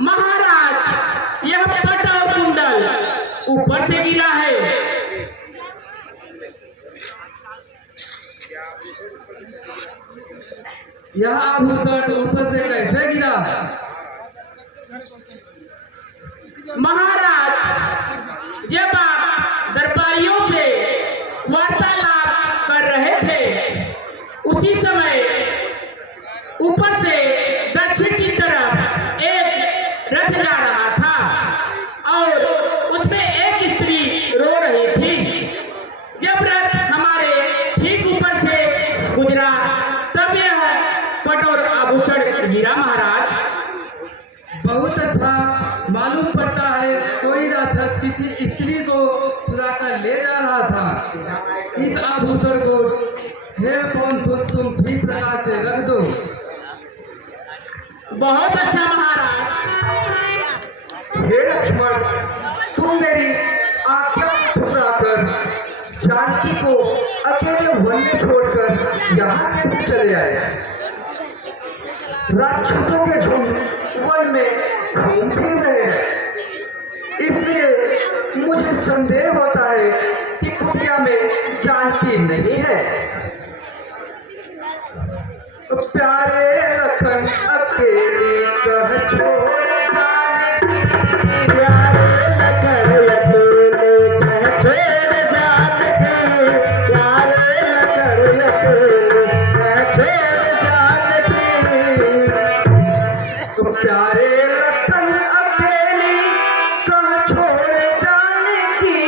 महाराज यह पट और कुंडल ऊपर से गिरा है। यह आभूषण ऊपर से कैसे गिरा? महाराज जब आप दरबारियों से वार्तालाप कर रहे थे उसी समय ऊपर से दक्षिण की तरफ एक रथ जा रहा था और उसमें एक स्त्री रो रही थी। जब रथ हमारे ठीक ऊपर से गुजरा तब यह पट और आभूषण गिरा। महाराज बहुत अच्छा मालूम पड़ता है, कोई राक्षस किसी स्त्री को चुराकर ले जा रहा था। इस आभूषण को हे कौन सो तुम ठीक प्रकार से रख दो। बहुत अच्छा महाराज। हे लक्ष्मण, तुम मेरी आज्ञा को ठुकराकर जानकी को अकेले वन में छोड़कर यहाँ कैसे चले आए? राक्षसों के झुंड वन में घूम फिर रहे हैं, इसलिए मुझे संदेह होता है कि कुटिया में जानकी नहीं है। प्यारे लखन अकेली कह छोड़ जानकी, प्यारे लखन अकेले कह छोड़ जानकी, प्यारे लखन अकेले कह छोड़ जानकी, प्यारे लखन अकेली कह छोड़ जानकी,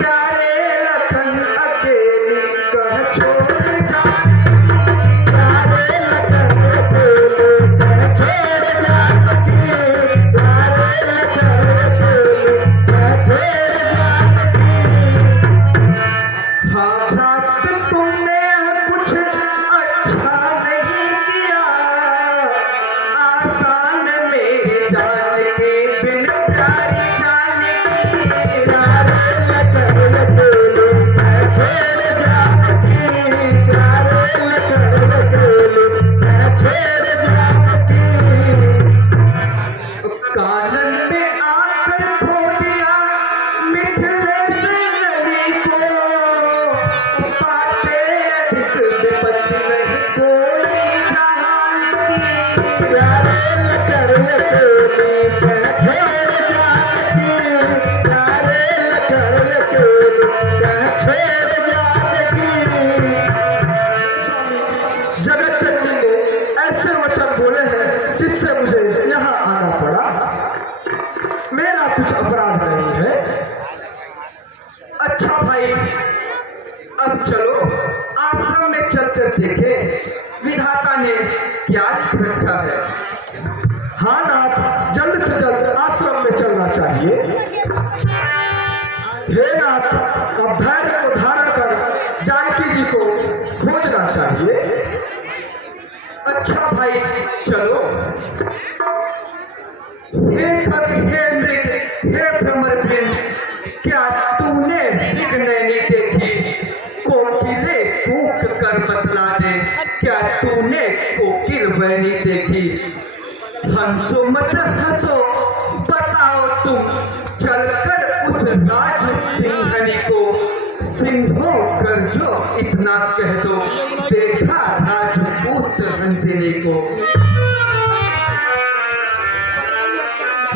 प्यारे लखन अकेली कह छोड़ जानकी। जगत चंडी ने ऐसे वचन बोले हैं जिससे मुझे यहाँ आना पड़ा। मेरा कुछ अपराध नहीं है। अच्छा भाई, अब चलो आश्रम में चलकर देखें विधाता ने क्या लिख रखा है। हाँ नाथ, जल्द से जल्द आश्रम में चलना चाहिए। हे नाथ, अब धैर्य को धारण कर जानकी जी को खोजना चाहिए। अच्छा भाई चलो। हे खग, हे मृग, हे भ्रमरबिंद, क्या तूने नैनी देखी? कोकिले कूक कर बतला दे, क्या तूने कोकिल वैनी देखी? हंसो मत हंसो, बताओ तुम चलकर उस राज सिंहनी को, सिंहो कर जो इतना कह दो, देखा राजपूत हंसिनी को।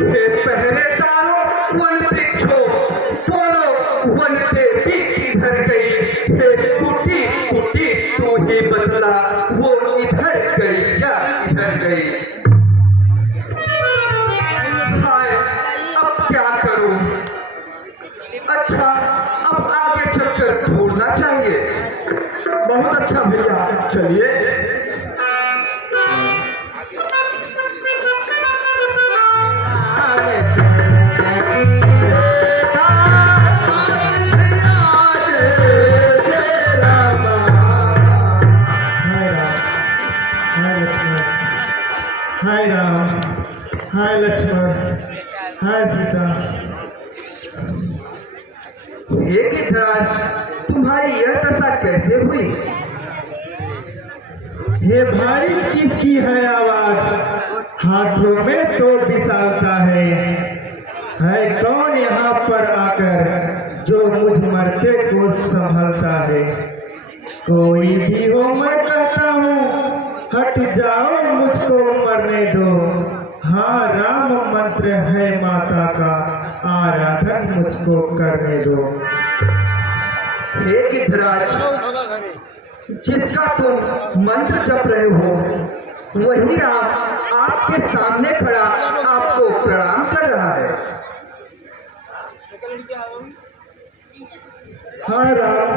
हे पहरेदारों वन वृक्षों, बोलो वन देवी किधर गई? हे कुटी कुटी तू ही बदला, वो इधर गई या इधर गई? हाय अब क्या करूं? अच्छा, अब आगे चलकर ढूंढना चाहिए। बहुत अच्छा भैया, चलिए। हाय राम, हाय लक्ष्मण, हाय सीता। हे गिरिराज, तुम्हारी यह दशा कैसे हुई? हे भाई, किसकी है आवाज? हाथों में तो विशालता है कौन यहाँ पर आकर जो मुझ मरते को संभलता है। कोई भी हो मैं कहता हूँ हट जाओ मुझको मरने दो। हाँ राम मंत्र है माता का आराधन मुझको करने दो। हे गिद्धराज, जिसका तुम मंत्र जप रहे हो वही राम आपके सामने खड़ा आपको प्रणाम कर रहा है। हाँ राम,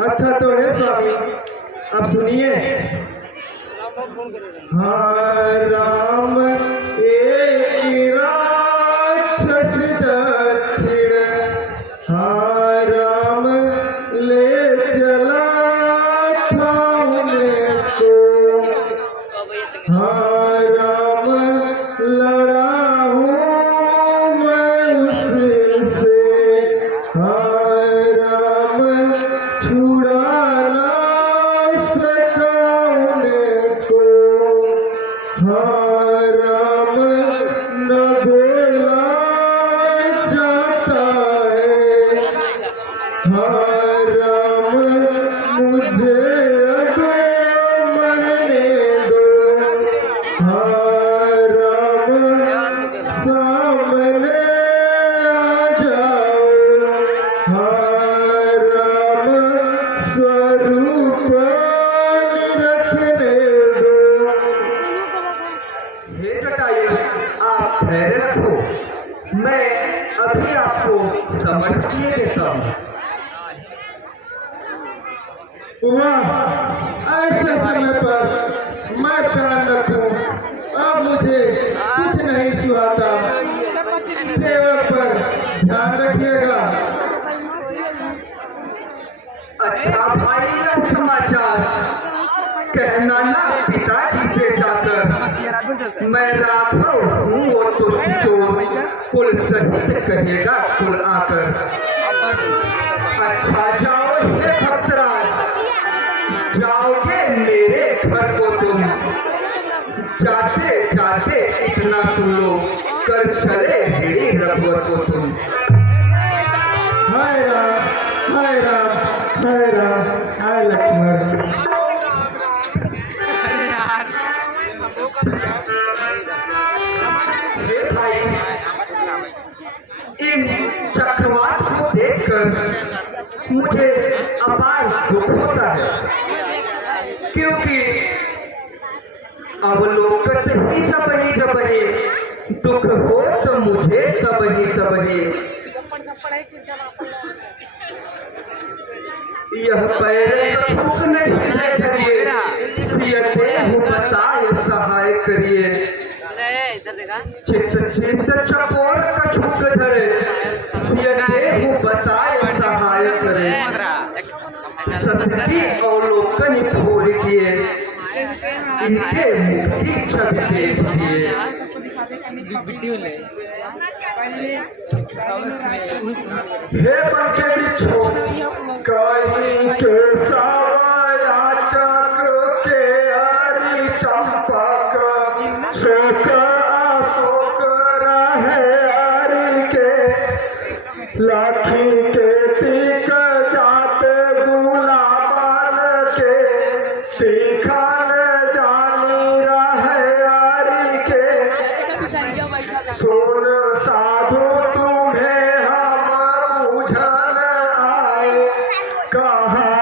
अच्छा तो है स्वामी, अब सुनिए। हाँ राम एक राक्षस दक्षिण, हाँ राम ले चला ठाने को। हाँ राम लड़ा हूँ मैं उससे, हाँ राम छुड़ा ना सका उनको। हाँ राम न बोला जाता है, हाँ राम मुझे अब मरने दो। हाँ राम सामने आ जाओ, हाँ राम स्वरूप रखने दो। हे जटायु, आप धैर्य रखो, मैं अभी आपको समझ किए देता हूँ। वाह, ऐसे समय पर मैं प्राण रखूं, अब मुझे कुछ नहीं सुहाता। सेवक पर ध्यान रखिएगा। अच्छा भाई, यह समाचार कहना ना पिताजी से जाकर, मैं राघव हूँ वो तुष्ट चोर, कुल सहित कहिएगा कुल आकर। अच्छा जाओ हे भक्तराज, जाओगे मेरे घर को तुम, जाते जाते इतना सुन लो, कर चले भिड़ी रघुवर को तुम। हाय राम, हाय राम, हाय राम, हाय लक्ष्मण। हे भाई, इन चक्रवात को देखकर मुझे अपार दुख होता है, क्योंकि अवलोकन ही जब ही दुख हो तो मुझे तब ही यह पैर छूक नहीं धरिए, सियते हूँ बताए सहाय करिए। चित्त चित्त चकोर का छूक धरे, सियते हूँ बताए सहाय करे। सस्ती अवलोकन फोड़ दिए, इनके मुख की छवि देखिए। हे बंके बिच्छू, कहीं के सवाया चक्र के हरी चंपक, शोक अशोक रहे हरि के। लाखी के तीक जाते गुलाबन के, तीखन जानी रहे हरि के। सुन साधु तुम्हें हम बुझन आए, कहाँ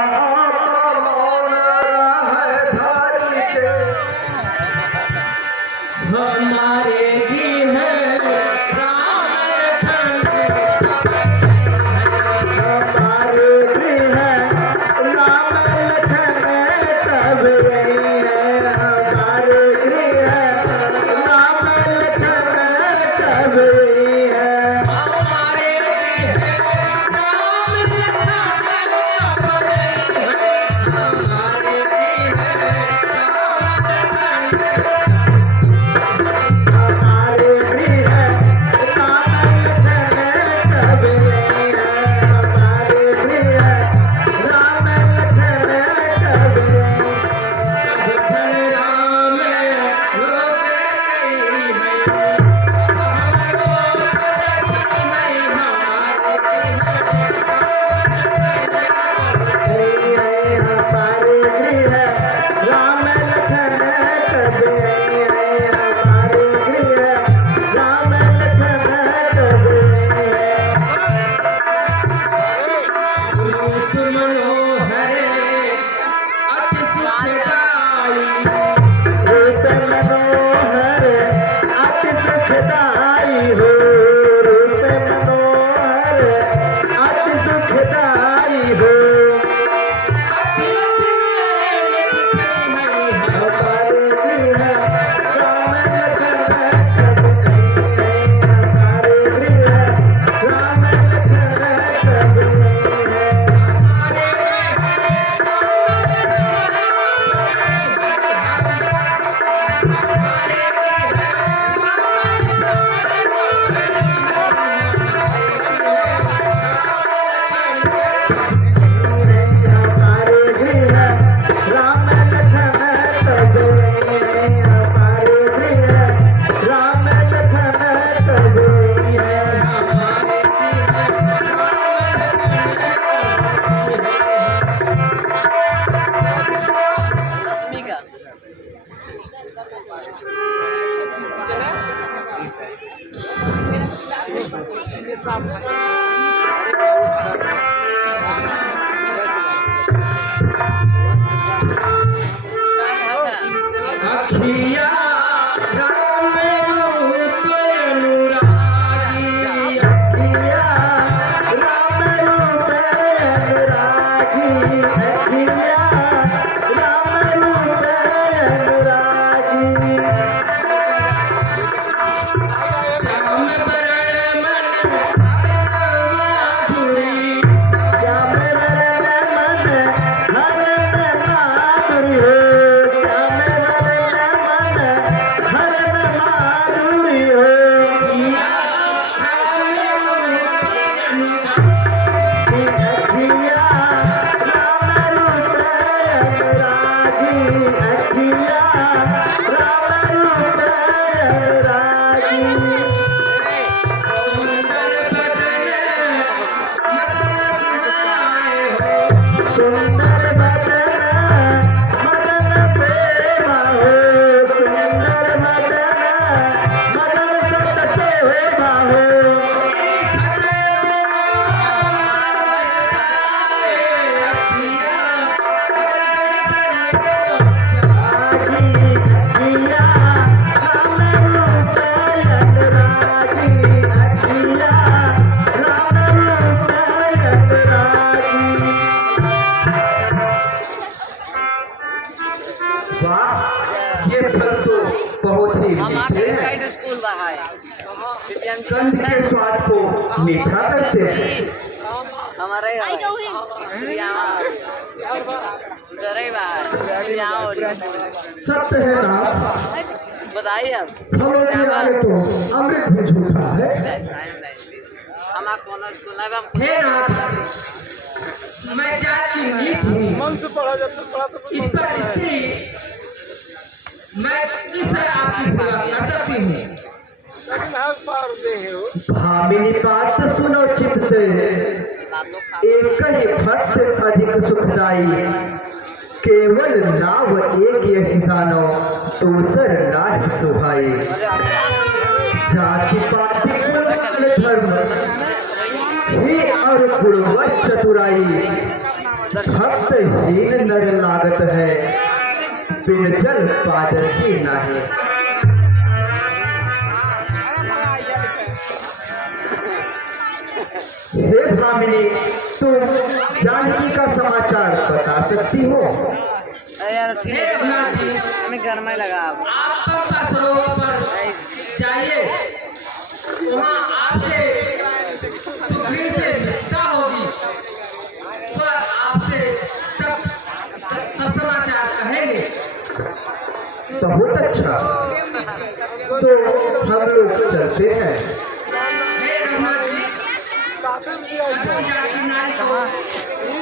सुंदर बदन मदन प्रेमा हो, सुंदर बदन मदन सत सेवा हो। वाह, ये फल तो बहुत ही मीठे हैं, स्कूल बाहर कंद के स्वाद को मीठा करते हैं। हमारे सत्य है नाथ, बताइए अब फलों के आगे तो अमृत भी झूठा है। हमारा कौन स्कूल है हम हे नाथ, मैं जात की नीच हूँ, इस पर स्त्री मैं किस तरह आपकी सेवा कर सकती हूँ? भामिनी बात सुनो चित्त से, एक ही भक्त अधिक सुखदाई, केवल नाव एक यही जानो, दूसर नाही सुहाई। जाति पाति कुल धर्म ही और गुणवत चतुराई, भक्त हीन नर लागत है, बिन जल पादर की नाही। हे भामिनी, तुम जानकी का समाचार बता सकती हो? यार हे रघुनाथ जी, हमें घर में लगा अब आप पंपा सरोवर पर जाइए, वहाँ आपसे सुग्रीव से मित्रता होगी, तो आपसे सब समाचार कहेंगे। बहुत अच्छा, तो हम लोग चलते हैं। हे रघुनाथ जी, अधम जात की नारी को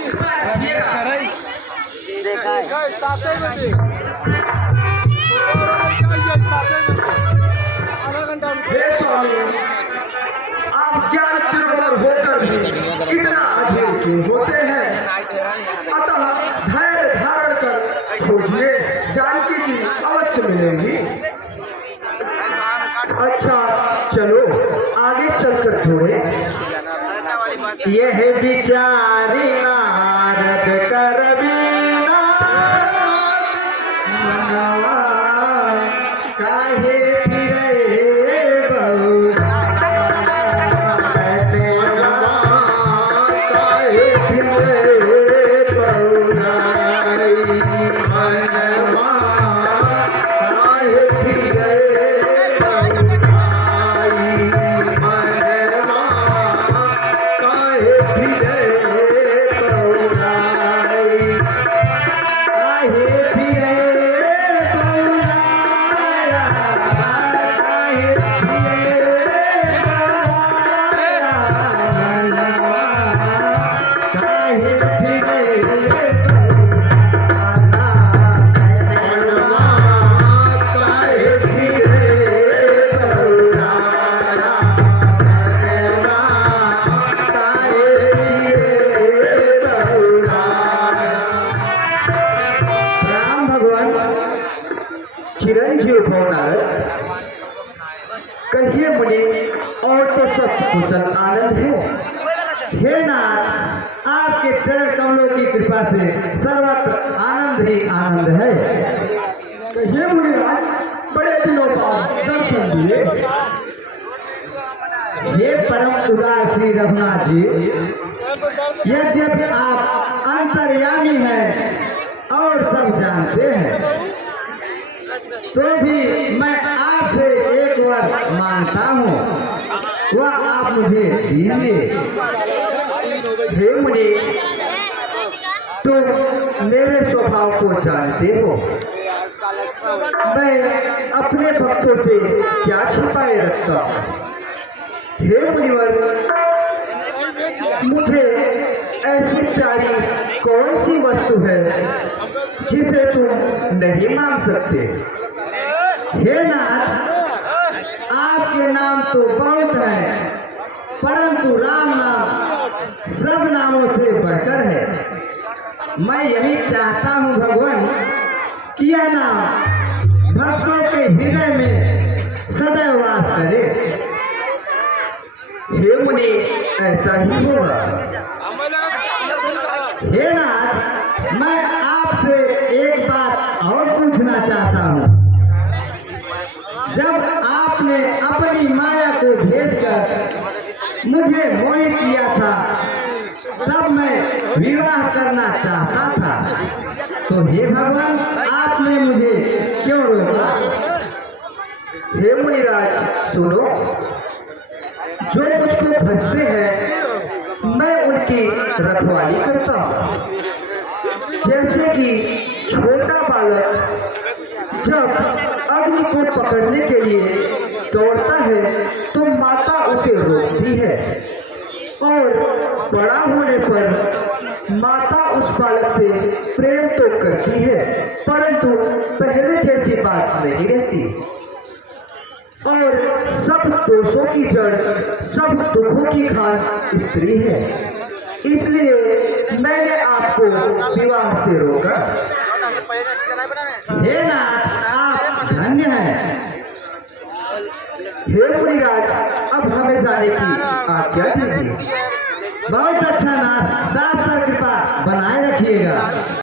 कृपा रखिएगा। देखा है हे स्वामी, आप ज्ञान शिरोमणि होकर भी इतना अधीर क्यों होते हैं? अतः धैर्य धारण कर खोजिए, जानकी जी अवश्य मिलेंगी। अच्छा चलो आगे चलकर थोड़े। यह विचारी नारद कर बीना, मनवा काहे फिरे बहुरा, मनवा काहे फिरे बहुराई, मनवा काहे फिरे बहुराई, मनवा काहे फिरे बहुराई, काहे फिरे बहुराया, काहे फिरे बहुराया, मनवा काहे फिरे बहुराया, मनवा काहे फिरे बहुराया, मनवा काहे फिरे बहुराया। राम भगवान चिरंजीव भवनाथ, कहिए मुनि, और तो सब कुशल आनंद है। हे नाथ, आपके चरण कमलों की कृपा से सर्वत्र आनंद ही आनंद है। कहिए मुनिराज, बड़े दिनों बाद दर्शन दिए। हे परम उदार श्री रघुनाथ जी, यद्यपि आप अंतर्यामी हैं और सब जानते हैं, तो भी मैं आपसे एक वर मांगता हूँ, वह आप मुझे दीजिए। हे मुनि, तुम मेरे स्वभाव को जानते हो, मैं अपने भक्तों से क्या छिपाए रखता हूँ। हे मुनिवर, मुझे ऐसी प्यारी कौन सी वस्तु है जिसे तुम नहीं मांग सकते? हे नाथ, आपके नाम तो बहुत हैं, परंतु राम नाम सब नामों से बढ़कर है। मैं यही चाहता हूँ भगवान कि यह नाम भक्तों के हृदय में सदैव वास करे। हे मुनि, ऐसा ही होगा। हे नाथ, मैं आपसे एक बात और पूछना चाहता हूँ। जब आपने अपनी माया को भेजकर मुझे मोहित किया था, तब मैं विवाह करना चाहता था, तो हे भगवान आपने मुझे क्यों रोका? हे मुनिराज सुनो, जो मुझको फंसते हैं मैं उनकी रखवाली करता हूँ। जैसे कि छोटा बालक जब अग्नि को पकड़ने के लिए दौड़ता है तो माता उसे रोकती है, और बड़ा होने पर माता उस बालक से प्रेम तो करती है, परंतु पहले जैसी बात नहीं रहती, और सब दोषों की जड़, सब दुखों की खान स्त्री है। इसलिए मैंने आपको विवाह से रोका। हे नाथ, आप धन्य हैं। हे मुनिराज, अब हमें जाने की